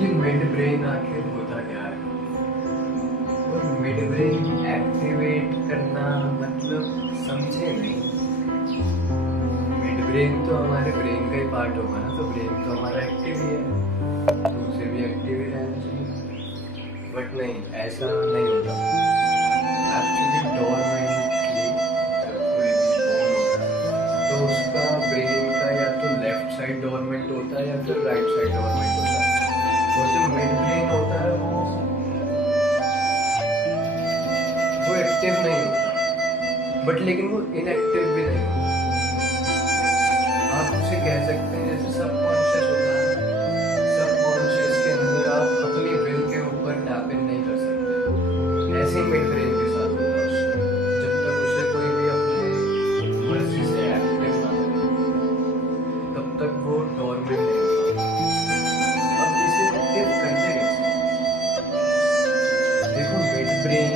ये mid brain आखिर होता क्या है? और मिड ब्रेन एक्टिवेट करना मतलब समझे नहीं। मिड ब्रेन तो हमारे ब्रेन का ही पार्ट होगा ना, तो ब्रेन तो हमारा एक्टिव ही है, तो उसे भी एक्टिव ही रहना चाहिए। बट नहीं, ऐसा नहीं होता। एक्चुअली डोरमेंटली जब कोई भी बोर्न होता है तो उसका ब्रेन का या तो लेफ्ट साइड डोरमेंट होता है या फिर राइट साइड डोरमेंट होता है। और जो मिड ब्रेन होता है वो एक्टिव नहीं होता, बट लेकिन वो इनएक्टिव भी नहीं होता। आप उसे कह सकते हैं जैसे सबकॉन्शियस होता है। सबकॉन्शियस के अंदर आप अपनी विल के ऊपर टैप इन नहीं कर सकते, ऐसे ही मिड ब्रेन के साथ होगा उससे। जब तक उसे कोई भी अपने मर्जी से एक्टिव ना करे तब तक वो डोरमेंट नहीं होता। अब इसे एक्टिव करते कैसे? देखो, मिड ब्रेन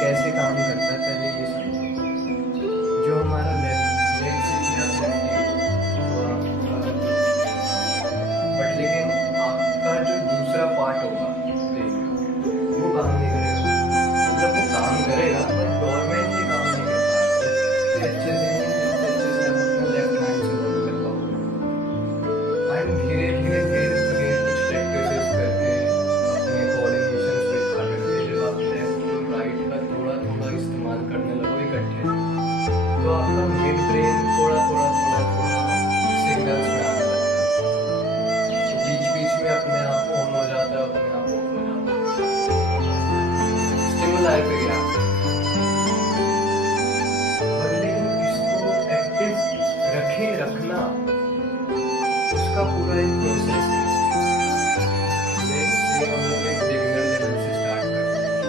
कैसे काम करता है पहले ये समझो। जो हमारा लेफ्ट बट लेकिन आपका जो दूसरा पार्ट होगा ब्रेन का, वो काम नहीं करेगा। मतलब वो काम करेगा पर गवर्नमेंट ही काम नहीं कर पाएगा अच्छे से, नहीं जितने अच्छे से आप अपने लेफ्ट हैंड से वर्क कर पाओगे। एंड धीरे धीरे धीरे धीरे कुछ प्रैक्टिसेस करके अपने कोऑर्डिनेशंस को इकट्ठा करके जब आप लेफ्ट और राइट का थोड़ा थोड़ा इस्तेमाल करने लगो इकट्ठे, तो आपका मिड ब्रेन थोड़ा थोड़ा थोड़ा थोड़ा सिग्नल्स में आने लगता है। बीच बीच में अपने आप ऑन हो जाता है, अपने आप ऑफ हो जाता है, स्टिमुलाई पे गया। पर लेकिन इसको एक्टिव रखना उसका पूरा एक प्रोसेस है। जैसे हम लोग एक बिगिनर लेवल से स्टार्ट करते हैं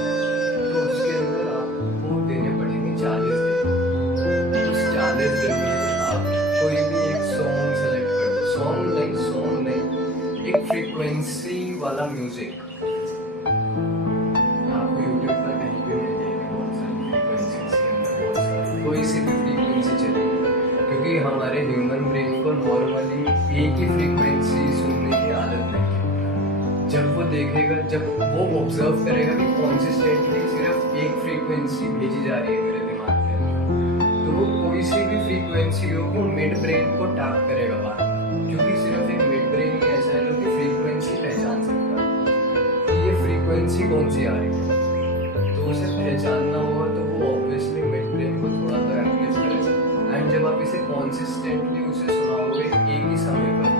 तो उसके अंदर आपको देने पड़ेंगे 40 दिन। उस 40 दिन में आप कोई भी एक सॉन्ग सेलेक्ट कर दो। सॉन्ग नहीं, एक फ्रीक्वेंसी वाला म्यूजिक आपको यूट्यूब पर कहीं भी मिल जाएगी। बहुत सारी फ्रीक्वेंसीज के अंदर बहुत सारी, कोई सी भी फ्रीक्वेंसी चलेगी, क्योंकि हमारे ह्यूमन ब्रेन को नॉर्मली एक ही फ्रीक्वेंसी सुनने की आदत नहीं है। जब वो देखेगा, जब वो ऑब्जर्व करेगा कि कॉन्सिस्टेंटली सिर्फ एक फ्रीक्वेंसी भेजी जा रही है मेरे दिमाग के अंदर, तो वो कोई सी भी फ्रीक्वेंसी हो वो मिड ब्रेन को टैप करेगा बाहर। क्योंकि सिर्फ एक मिड ब्रेन ही ऐसा है जो कि फ्रीक्वेंसी पहचान सकता है कि ये फ्रीक्वेंसी कौन सी आ रही है। तो उसे पहचानना होगा तो वो ऑब्वियसली मिड ब्रेन को थोड़ा सा एक्टिव करेगा। एंड जब आप इसे कॉन्सिस्टेंटली उसे सुनाओगे एक ही समय पर,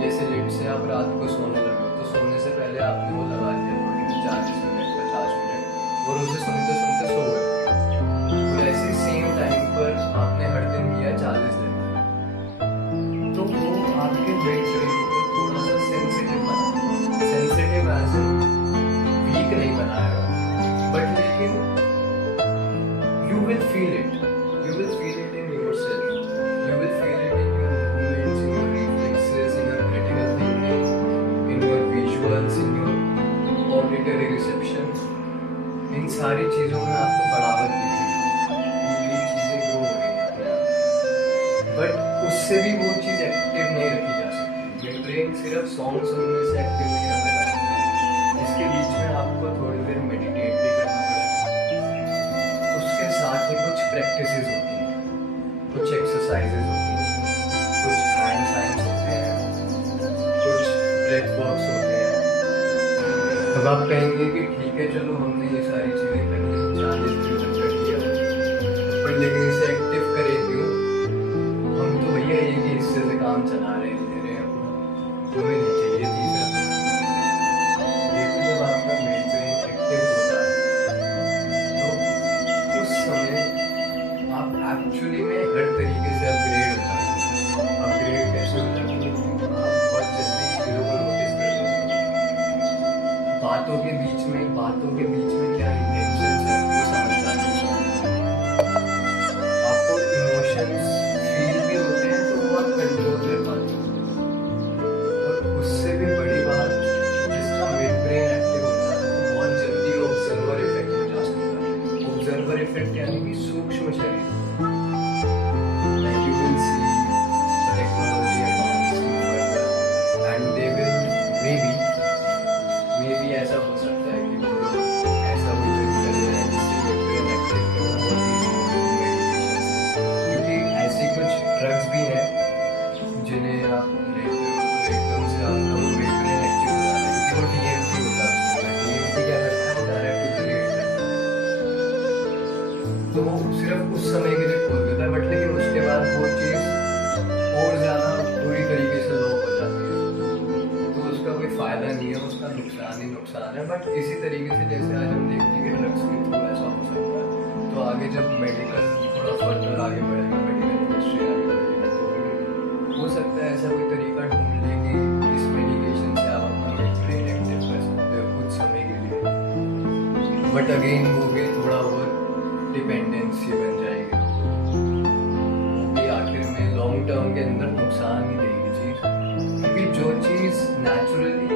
जैसे लेट से आप रात को सोने लगे तो सोने से पहले आपने वो लगा दिया 40 मिनट 50 मिनट और उसे सुनते सुनते सो गए। और ऐसे सेम टाइम पर आपने हर दिन किया 40 दिन, तो वो आपके मिड ब्रेन को थोड़ा सा सेंसिटिव एज वीक नहीं बनाएगा, बट लेकिन you will feel it in yourself, you will feel it in your movements, in your reflexes, in your critical thinking, in your visuals, in your auditory reception. इन सारी चीज़ों में आपको बढ़ावा दिखेगी, ये चीज़ें ग्रो हो रही हैं अपने आप। बट उससे भी वो चीज़ एक्टिव नहीं रखी जा सकती। मिड ब्रेन सिर्फ सॉन्ग सुनने से एक्टिव नहीं रखा जा सकता। इसके बीच में आपको थोड़ी देर मेडिटेट भी करना पड़ेगा। उसके साथ ही कुछ प्रैक्टिसेस होती हैं, कुछ एक्सरसाइजेज होती हैं, कुछ हैंड साइंस होते हैं, कुछ ब्रेथ वर्क्स होते हैं। अब आप कहेंगे कि ठीक है चलो हमने ये सारी चीज़ें कर ली, 40 दिन तक कर दिया, पर लेकिन इसे एक्टिव करे क्यों? हम तो भैया एक ही हिस्से से काम चला रहे हैं, ले रहे हैं अपना, हमें नहीं चाहिए तीसरा। देखो, जब आपका मिड ब्रेन एक्टिव होता है तो उस समय आप एक्चुअली में हर तरीके से अपग्रेड होता है। अपग्रेड कैसे होता है? आप बहुत जल्दी चीज़ों को नोटिस कर सकते हो। बातों के बीच में क्या इंटेंशंस है वो समझ जाते हो। आपको इमोशंस फील भी होते हैं तो वो आप कंट्रोल कर पाते हो। और जिन्हें आप लेते हो तो एकदम से आपका वो ब्रेन एक्टिव हो जाता है, क्योंकि वो DMT होता है उसमें। DMT क्या करता है, डायरेक्ट टू द तो वो सिर्फ उस समय के लिए खोल देता है, बट लेकिन उसके बाद वो चीज़ और ज़्यादा पूरी तरीके से लॉक हो जाती है, तो उसका कोई फ़ायदा नहीं है, उसका नुकसान ही नुकसान है। बट इसी तरीके से जैसे आज हम देखते हैं कि ड्रग्स के थ्रू ऐसा हो सकता है, तो आगे जब मेडिकल थोड़ा फर्दर आगे बढ़ेगा, मेडिकल इंडस्ट्री आगे बढ़ेगी, तो हो सकता है ऐसा कोई तरीका ढूंढ ले कि इस मेडिकेशन से आप अपना ब्रेन एक्टिव कर सकते हो कुछ समय के लिए। बट अगेन वो भी थोड़ा और डिपेंडेंसी बन जाएगी, वो भी आखिर में लॉन्ग टर्म के अंदर नुकसान ही देगी चीज़, क्योंकि जो चीज़ नेचुरली